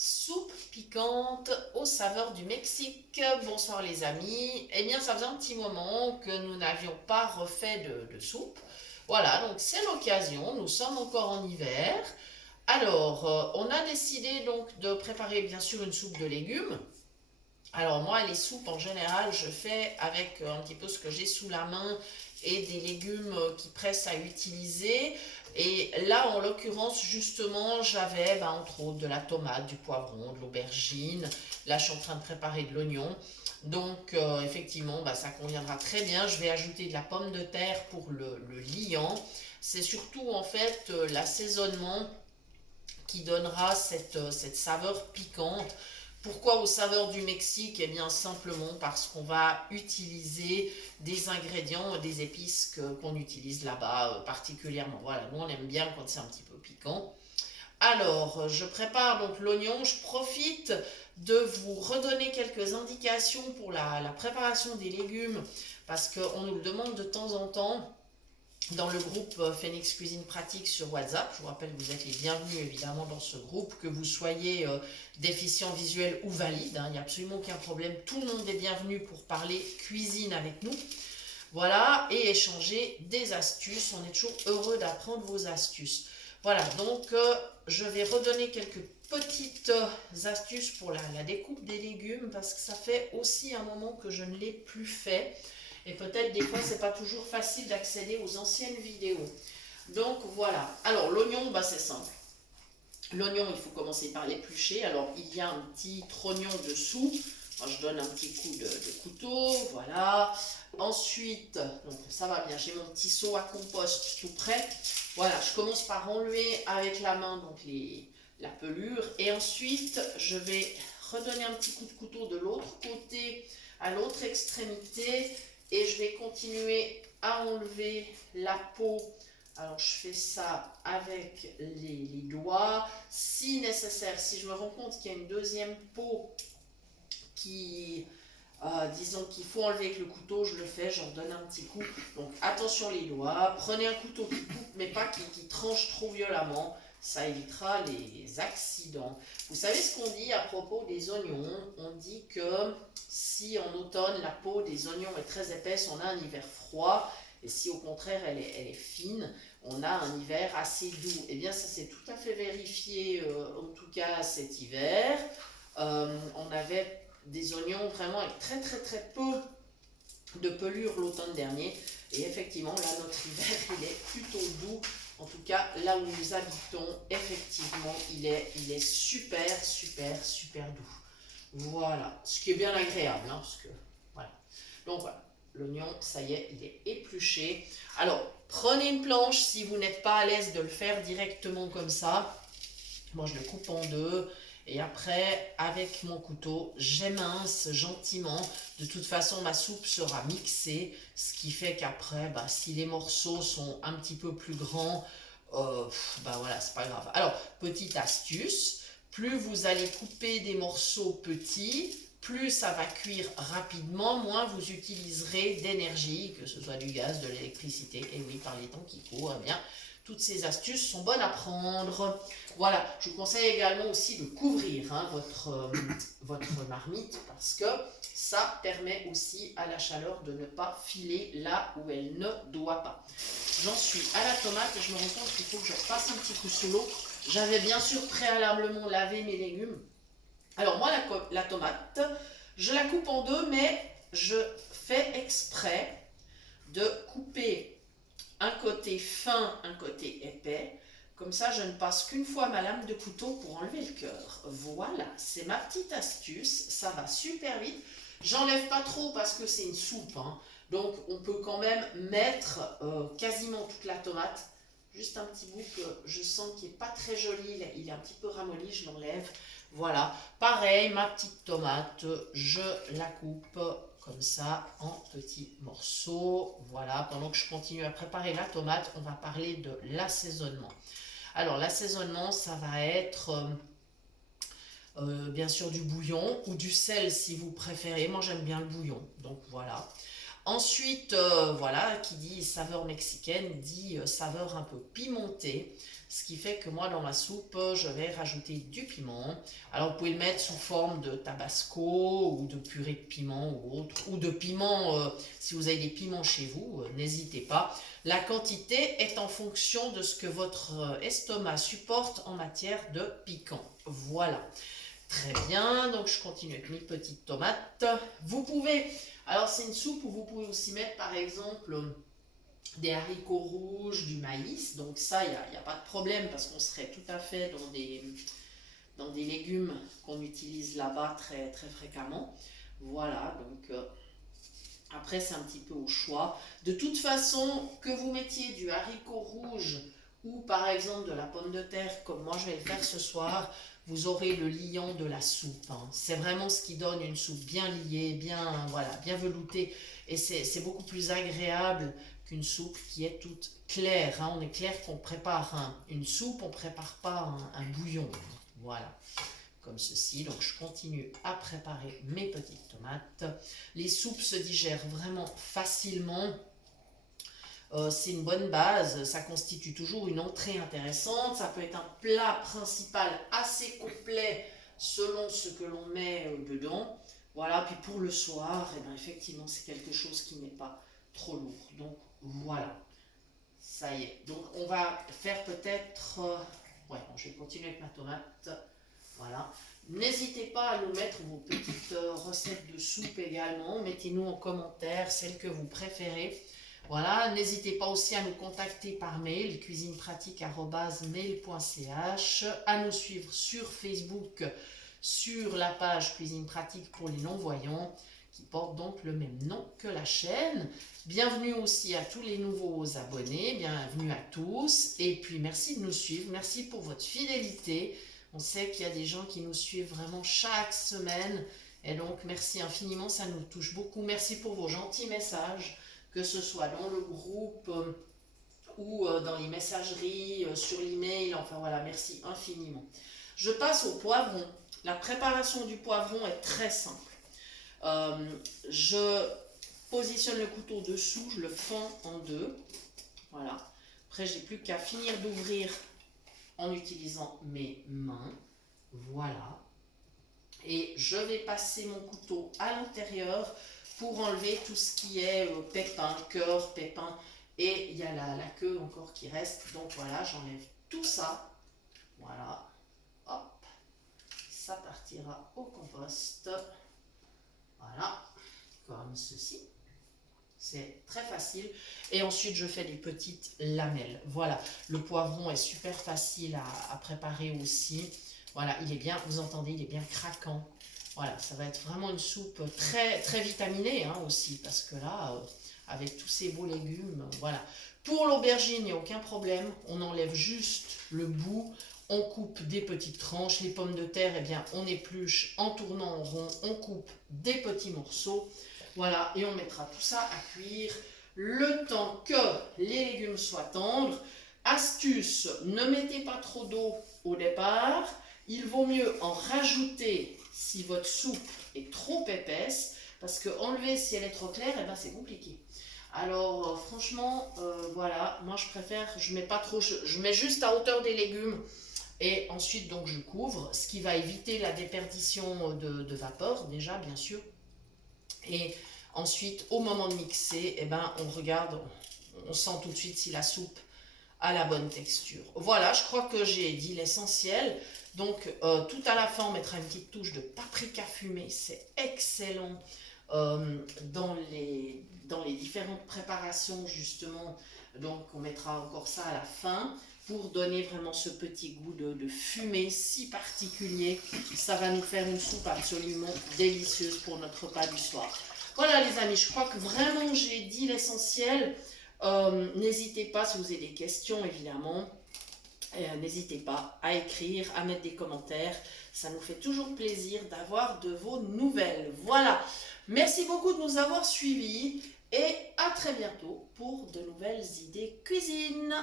Soupe piquante aux saveurs du Mexique. Bonsoir les amis. Eh bien, ça faisait un petit moment que nous n'avions pas refait de soupe. Voilà, donc c'est l'occasion. Nous sommes encore en hiver. Alors, on a décidé donc de préparer bien sûr une soupe de légumes. Alors moi, les soupes en général, je fais avec un petit peu ce que j'ai sous la main et des légumes qui pressent à utiliser. Et là, en l'occurrence, justement, j'avais entre autres de la tomate, du poivron, de l'aubergine. Là, je suis en train de préparer de l'oignon. Donc, effectivement, ça conviendra très bien. Je vais ajouter de la pomme de terre pour le liant. C'est surtout, en fait, l'assaisonnement qui donnera cette saveur piquante. Pourquoi aux saveurs du Mexique? Eh bien simplement parce qu'on va utiliser des ingrédients, des épices qu'on utilise là-bas particulièrement. Voilà, nous on aime bien quand c'est un petit peu piquant. Alors, je prépare donc l'oignon. Je profite de vous redonner quelques indications pour la préparation des légumes parce qu'on nous le demande de temps en temps dans le groupe Phoenix Cuisine Pratique sur WhatsApp. Je vous rappelle que vous êtes les bienvenus évidemment dans ce groupe, que vous soyez déficient visuel ou valide, hein, il n'y a absolument aucun problème. Tout le monde est bienvenu pour parler cuisine avec nous. Voilà, et échanger des astuces. On est toujours heureux d'apprendre vos astuces. Voilà, donc je vais redonner quelques petites astuces pour la découpe des légumes parce que ça fait aussi un moment que je ne l'ai plus fait. Et peut-être des fois, c'est pas toujours facile d'accéder aux anciennes vidéos. Donc voilà. Alors l'oignon, c'est simple. L'oignon, il faut commencer par l'éplucher. Alors il y a un petit trognon dessous. Moi, je donne un petit coup de couteau. Voilà. Ensuite, donc ça va bien. J'ai mon petit seau à compost tout prêt. Voilà. Je commence par enlever avec la main donc la pelure. Et ensuite, je vais redonner un petit coup de couteau de l'autre côté, à l'autre extrémité. Et je vais continuer à enlever la peau. Alors je fais ça avec les doigts. Si nécessaire, si je me rends compte qu'il y a une deuxième peau qui, disons qu'il faut enlever avec le couteau, je le fais, j'en donne un petit coup. Donc attention les doigts, prenez un couteau qui coupe mais pas qui tranche trop violemment. Ça évitera les accidents. Vous savez ce qu'on dit à propos des oignons? On dit que si en automne la peau des oignons est très épaisse, on a un hiver froid. Et si au contraire elle est fine, on a un hiver assez doux. Eh bien ça s'est tout à fait vérifié en tout cas cet hiver. On avait des oignons vraiment avec très très très peu de pelure l'automne dernier. Et effectivement, là, notre hiver, il est plutôt doux. En tout cas, là où nous habitons, effectivement, il est super, super, super doux. Voilà. Ce qui est bien agréable, hein, parce que, voilà. Donc, voilà. L'oignon, ça y est, il est épluché. Alors, prenez une planche si vous n'êtes pas à l'aise de le faire directement comme ça. Moi, je le coupe en deux. Et après, avec mon couteau, j'émince gentiment. De toute façon, ma soupe sera mixée, ce qui fait qu'après, si les morceaux sont un petit peu plus grands, voilà, c'est pas grave. Alors, petite astuce, plus vous allez couper des morceaux petits, plus ça va cuire rapidement, moins vous utiliserez d'énergie, que ce soit du gaz, de l'électricité. Et oui, par les temps qui courent, eh bien, toutes ces astuces sont bonnes à prendre. Voilà, je vous conseille également aussi de couvrir votre marmite parce que ça permet aussi à la chaleur de ne pas filer là où elle ne doit pas. J'en suis à la tomate et je me rends compte qu'il faut que je repasse un petit coup sous l'eau. J'avais bien sûr préalablement lavé mes légumes. Alors moi, la tomate, je la coupe en deux, mais je fais exprès de couper un côté fin, un côté épais. Comme ça, je ne passe qu'une fois ma lame de couteau pour enlever le cœur. Voilà, c'est ma petite astuce. Ça va super vite. J'enlève pas trop parce que c'est une soupe, hein. Donc, on peut quand même mettre quasiment toute la tomate. Juste un petit bout que je sens qui n'est pas très joli. Il est un petit peu ramolli, je l'enlève. Voilà, pareil, ma petite tomate, je la coupe comme ça en petits morceaux. Voilà, pendant que je continue à préparer la tomate, on va parler de l'assaisonnement. Alors l'assaisonnement, ça va être bien sûr du bouillon ou du sel si vous préférez. Moi j'aime bien le bouillon, donc voilà. Ensuite, voilà, qui dit saveur mexicaine dit saveur un peu pimentée. Ce qui fait que moi, dans ma soupe, je vais rajouter du piment. Alors, vous pouvez le mettre sous forme de tabasco ou de purée de piment ou autre. Ou de piment, si vous avez des piments chez vous, n'hésitez pas. La quantité est en fonction de ce que votre estomac supporte en matière de piquant. Voilà. Très bien, donc je continue avec mes petites tomates. Vous pouvez, alors c'est une soupe où vous pouvez aussi mettre par exemple des haricots rouges, du maïs. Donc ça, il n'y a pas de problème parce qu'on serait tout à fait dans des légumes qu'on utilise là-bas très, très fréquemment. Voilà, donc après c'est un petit peu au choix. De toute façon, que vous mettiez du haricot rouge ou par exemple de la pomme de terre, comme moi je vais le faire ce soir, vous aurez le liant de la soupe. Hein. C'est vraiment ce qui donne une soupe bien liée, bien, voilà, bien veloutée. Et c'est beaucoup plus agréable qu'une soupe qui est toute claire. Hein. On est clair qu'on prépare une soupe, on ne prépare pas un bouillon. Voilà, comme ceci. Donc je continue à préparer mes petites tomates. Les soupes se digèrent vraiment facilement. C'est une bonne base, ça constitue toujours une entrée intéressante, ça peut être un plat principal assez complet selon ce que l'on met dedans. Voilà, puis pour le soir, eh bien, effectivement, c'est quelque chose qui n'est pas trop lourd. Donc voilà, ça y est. Donc on va faire peut-être... ouais, bon, je vais continuer avec ma tomate. Voilà. N'hésitez pas à nous mettre vos petites recettes de soupe également. Mettez-nous en commentaire celles que vous préférez. Voilà, n'hésitez pas aussi à nous contacter par mail, cuisinepratique@mail.ch, à nous suivre sur Facebook, sur la page Cuisine Pratique pour les non-voyants, qui porte donc le même nom que la chaîne. Bienvenue aussi à tous les nouveaux abonnés, bienvenue à tous, et puis merci de nous suivre, merci pour votre fidélité. On sait qu'il y a des gens qui nous suivent vraiment chaque semaine, et donc merci infiniment, ça nous touche beaucoup. Merci pour vos gentils messages, que ce soit dans le groupe ou dans les messageries, sur l'email, enfin voilà, merci infiniment. Je passe au poivron. La préparation du poivron est très simple. Je positionne le couteau dessous, je le fends en deux. Voilà. Après, j'ai plus qu'à finir d'ouvrir en utilisant mes mains. Voilà. Et je vais passer mon couteau à l'intérieur pour enlever tout ce qui est pépins, cœur, pépins. Et il y a la queue encore qui reste. Donc voilà, j'enlève tout ça. Voilà. Hop. Ça partira au compost. Voilà. Comme ceci. C'est très facile. Et ensuite, je fais des petites lamelles. Voilà. Le poivron est super facile à préparer aussi. Voilà, il est bien, vous entendez, il est bien craquant. Voilà, ça va être vraiment une soupe très, très vitaminée hein, aussi. Parce que là, avec tous ces beaux légumes, voilà. Pour l'aubergine, il n'y a aucun problème. On enlève juste le bout. On coupe des petites tranches. Les pommes de terre, eh bien, on épluche en tournant en rond. On coupe des petits morceaux. Voilà, et on mettra tout ça à cuire le temps que les légumes soient tendres. Astuce, ne mettez pas trop d'eau au départ. Il vaut mieux en rajouter si votre soupe est trop épaisse, parce que enlever si elle est trop claire, eh ben, c'est compliqué. Alors franchement, voilà, moi je préfère, je mets pas trop, je mets juste à hauteur des légumes. Et ensuite, donc, je couvre, ce qui va éviter la déperdition de vapeur, déjà, bien sûr. Et ensuite, au moment de mixer, eh ben, on regarde, on sent tout de suite si la soupe a la bonne texture. Voilà, je crois que j'ai dit l'essentiel. Donc, tout à la fin, on mettra une petite touche de paprika fumé. C'est excellent dans les différentes préparations, justement. Donc, on mettra encore ça à la fin pour donner vraiment ce petit goût de fumée si particulier. Ça va nous faire une soupe absolument délicieuse pour notre repas du soir. Voilà les amis, je crois que vraiment j'ai dit l'essentiel. N'hésitez pas si vous avez des questions évidemment. N'hésitez pas à écrire, à mettre des commentaires. Ça nous fait toujours plaisir d'avoir de vos nouvelles. Voilà, merci beaucoup de nous avoir suivis et à très bientôt pour de nouvelles idées cuisine.